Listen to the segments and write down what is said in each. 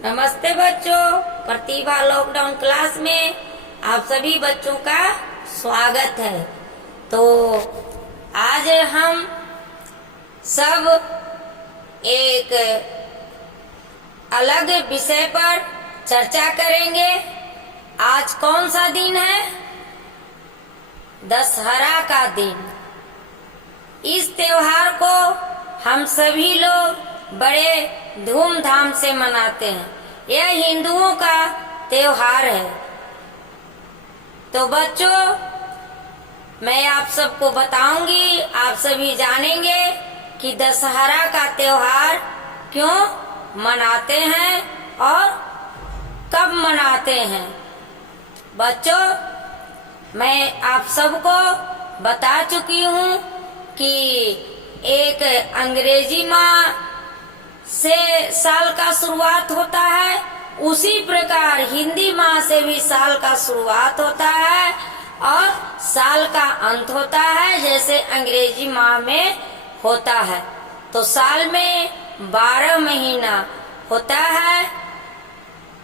नमस्ते बच्चों, प्रतिभा lockdown class में आप सभी बच्चों का स्वागत है। तो आज हम सब एक अलग विषय पर चर्चा करेंगे। आज कौन सा दिन है? दशहरा का दिन। इस त्योहार को हम सभी लोग बड़े धूमधाम से मनाते हैं। यह हिंदुओं का त्योहार है। तो बच्चों, मैं आप सबको बताऊंगी, आप सभी जानेंगे कि दशहरा का त्योहार क्यों मनाते हैं और कब मनाते हैं। बच्चों, मैं आप सबको बता चुकी हूँ कि एक अंग्रेजी माह से साल का शुरुआत होता है, उसी प्रकार हिंदी माह से भी साल का शुरुआत होता है और साल का अंत होता है, जैसे अंग्रेजी माह में होता है। तो साल में 12 महीना होता है।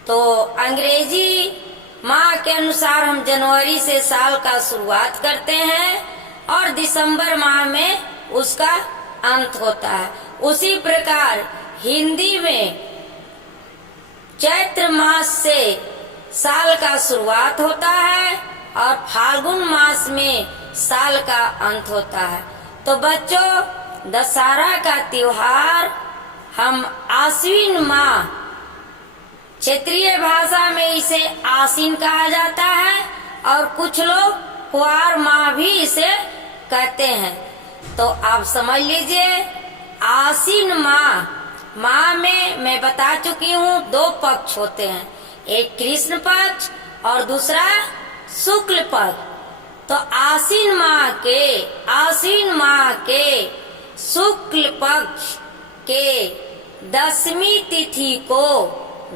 तो अंग्रेजी माह के अनुसार हम जनवरी से साल का शुरुआत करते हैं और दिसंबर माह में उसका अंत होता है। उसी प्रकार हिंदी में चैत्र मास से साल का शुरुआत होता है और फाल्गुन मास में साल का अंत होता है। तो बच्चों, दशहरा का त्योहार हम आश्विन माह, क्षेत्रीय भाषा में इसे आसीन कहा जाता है और कुछ लोग कुआर माह भी इसे कहते हैं। तो आप समझ लीजिए, आसीन माह में मैं बता चुकी हूँ 2 पक्ष होते हैं, एक कृष्ण पक्ष और दूसरा शुक्ल पक्ष। तो आसीन माह के शुक्ल पक्ष के 10वीं तिथि को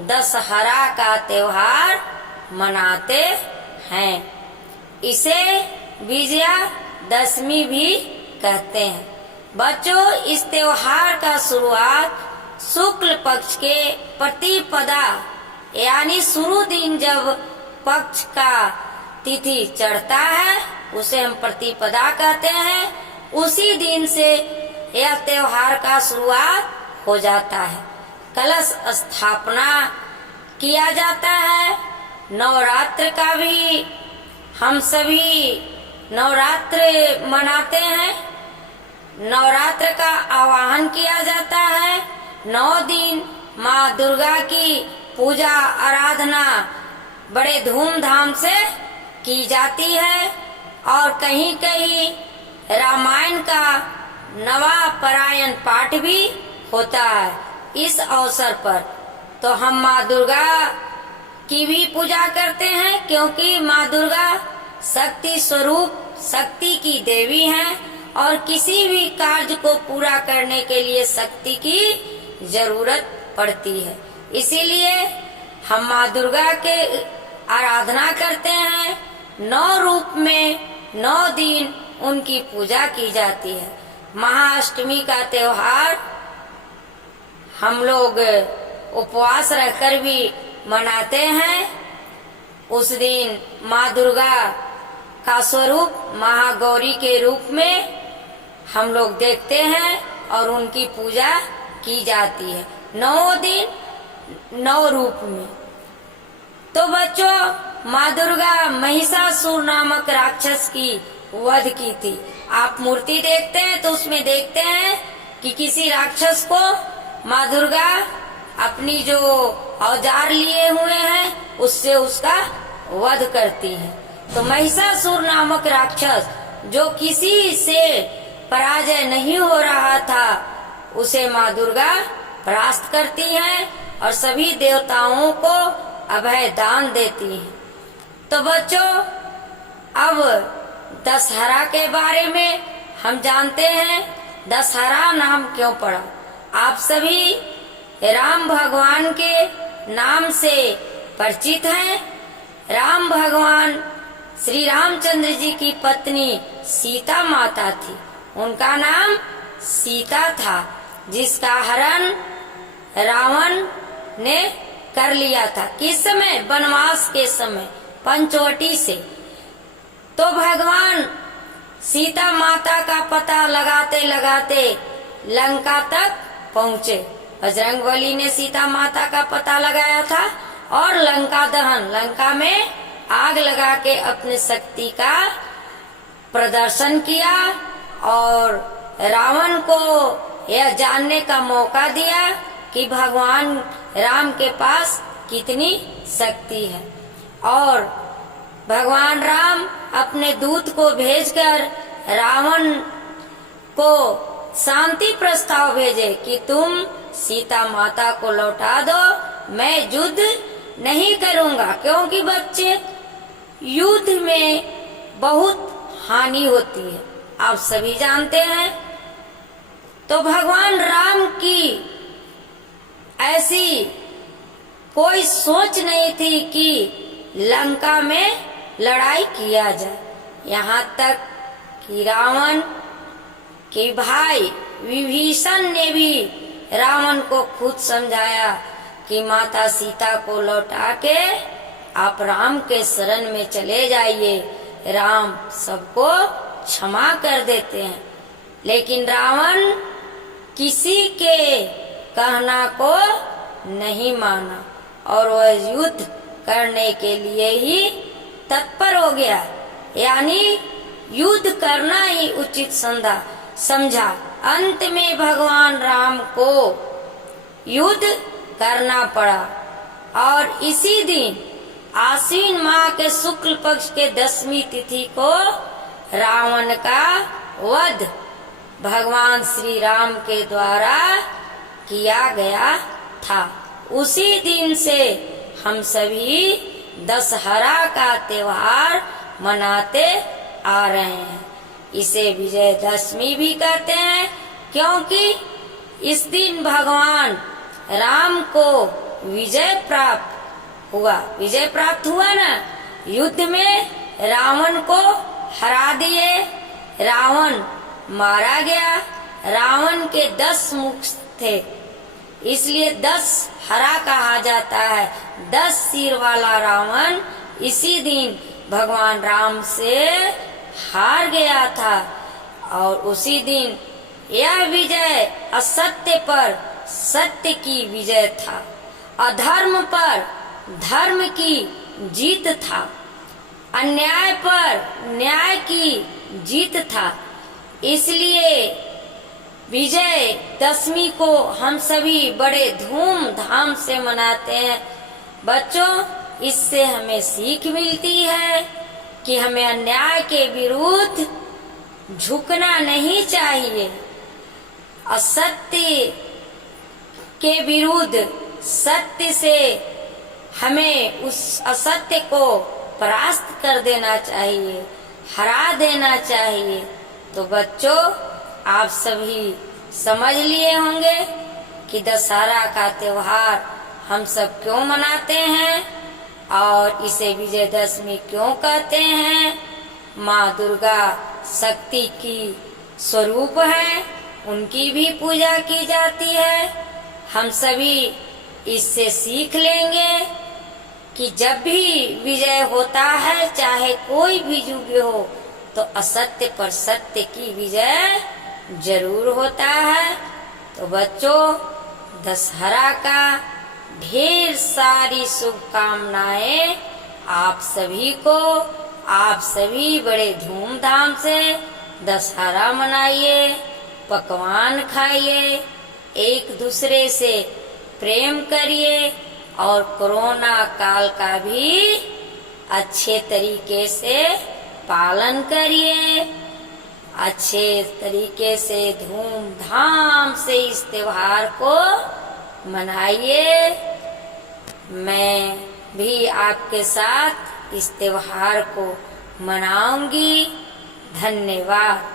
दशहरा का त्योहार मनाते हैं। इसे विजयादशमी भी कहते हैं। बच्चों, इस त्योहार का शुरुआत शुक्ल पक्ष के प्रतिपदा यानी शुरू दिन जब पक्ष का तिथि चढ़ता है उसे हम प्रतिपदा कहते हैं। उसी दिन से यह त्योहार का शुरुआत हो जाता है। कलश स्थापना किया जाता है। नवरात्र का भी हम सभी नवरात्र मनाते हैं। नवरात्र का आवाहन किया जाता है। 9 दिन माँ दुर्गा की पूजा आराधना बड़े धूमधाम से की जाती है और कहीं कहीं रामायण का नवापरायण पाठ भी होता है इस अवसर पर। तो हम माँ दुर्गा की भी पूजा करते हैं, क्योंकि माँ दुर्गा शक्ति स्वरूप, शक्ति की देवी हैं और किसी भी कार्य को पूरा करने के लिए शक्ति की जरूरत पड़ती है। इसीलिए हम माँ दुर्गा के आराधना करते हैं। 9 रूप में 9 दिन उनकी पूजा की जाती है। महाअष्टमी का त्योहार हम लोग उपवास रहकर भी मनाते हैं। उस दिन माँ दुर्गा का स्वरूप महागौरी के रूप में हम लोग देखते हैं और उनकी पूजा की जाती है 9 दिन 9 रूप में। तो बच्चों, माँ दुर्गा महिषासुर नामक राक्षस की वध की थी। आप मूर्ति देखते हैं तो उसमें देखते हैं कि किसी राक्षस को माँ दुर्गा अपनी जो औजार लिए हुए हैं उससे उसका वध करती है। तो महिषासुर नामक राक्षस जो किसी से पराजय नहीं हो रहा था, उसे माँ दुर्गा परास्त करती हैं और सभी देवताओं को अभय दान देती हैं। तो बच्चों, अब दशहरा के बारे में हम जानते हैं। दशहरा नाम क्यों पड़ा? आप सभी राम भगवान के नाम से परिचित हैं। राम भगवान श्री रामचंद्र जी की पत्नी सीता माता थी। उनका नाम सीता था, जिसका हरण रावण ने कर लिया था। किस समय? वनवास के समय, पंचवटी से। तो भगवान सीता माता का पता लगाते लगाते लंका तक पहुँचे। बजरंगबली ने सीता माता का पता लगाया था और लंका दहन, लंका में आग लगा के अपने शक्ति का प्रदर्शन किया और रावण को यह जानने का मौका दिया कि भगवान राम के पास कितनी शक्ति है। और भगवान राम अपने दूत को भेजकर रावण को शांति प्रस्ताव भेजे कि तुम सीता माता को लौटा दो, मैं युद्ध नहीं करूंगा, क्योंकि बच्चे युद्ध में बहुत हानि होती है, आप सभी जानते हैं। तो भगवान राम की ऐसी कोई सोच नहीं थी कि लंका में लड़ाई किया जाए। यहाँ तक कि रावण के भाई विभीषण ने भी रावण को खुद समझाया कि माता सीता को लौटा के आप राम के शरण में चले जाइए, राम सबको क्षमा कर देते हैं। लेकिन रावण किसी के कहना को नहीं माना और वह युद्ध करने के लिए ही तत्पर हो गया, यानी युद्ध करना ही उचित समझा। अंत में भगवान राम को युद्ध करना पड़ा और इसी दिन आश्विन माह के शुक्ल पक्ष के 10वीं तिथि को रावण का वध भगवान श्री राम के द्वारा किया गया था। उसी दिन से हम सभी दशहरा का त्योहार मनाते आ रहे हैं। इसे विजयदशमी भी कहते हैं, क्योंकि इस दिन भगवान राम को विजय प्राप्त हुआ। विजय प्राप्त हुआ ना, युद्ध में रावण को हरा दिए, रावण मारा गया। रावण के 10 मुख थे, इसलिए 10 हरा कहा जाता है। 10 सिर वाला रावण इसी दिन भगवान राम से हार गया था और उसी दिन यह विजय असत्य पर सत्य की विजय था, अधर्म पर धर्म की जीत था, अन्याय पर न्याय की जीत था। इसलिए विजय दशमी को हम सभी बड़े धूमधाम से मनाते हैं। बच्चों, इससे हमें सीख मिलती है कि हमें अन्याय के विरुद्ध झुकना नहीं चाहिए, असत्य के विरुद्ध सत्य से हमें उस असत्य को परास्त कर देना चाहिए, हरा देना चाहिए। तो बच्चों, आप सभी समझ लिए होंगे कि दशहरा का त्योहार हम सब क्यों मनाते हैं और इसे विजयदशमी क्यों कहते हैं। माँ दुर्गा शक्ति की स्वरूप है, उनकी भी पूजा की जाती है। हम सभी इससे सीख लेंगे कि जब भी विजय होता है, चाहे कोई भी युग हो, तो असत्य पर सत्य की विजय जरूर होता है। तो बच्चों, दशहरा का ढेर सारी शुभकामनाएं आप सभी को। आप सभी बड़े धूमधाम से दशहरा मनाइए, पकवान खाइए, एक दूसरे से प्रेम करिए और कोरोना काल का भी अच्छे तरीके से पालन करिए, अच्छे तरीके से धूमधाम से इस त्योहार को मनाइए। मैं भी आपके साथ इस त्योहार को मनाऊंगी। धन्यवाद।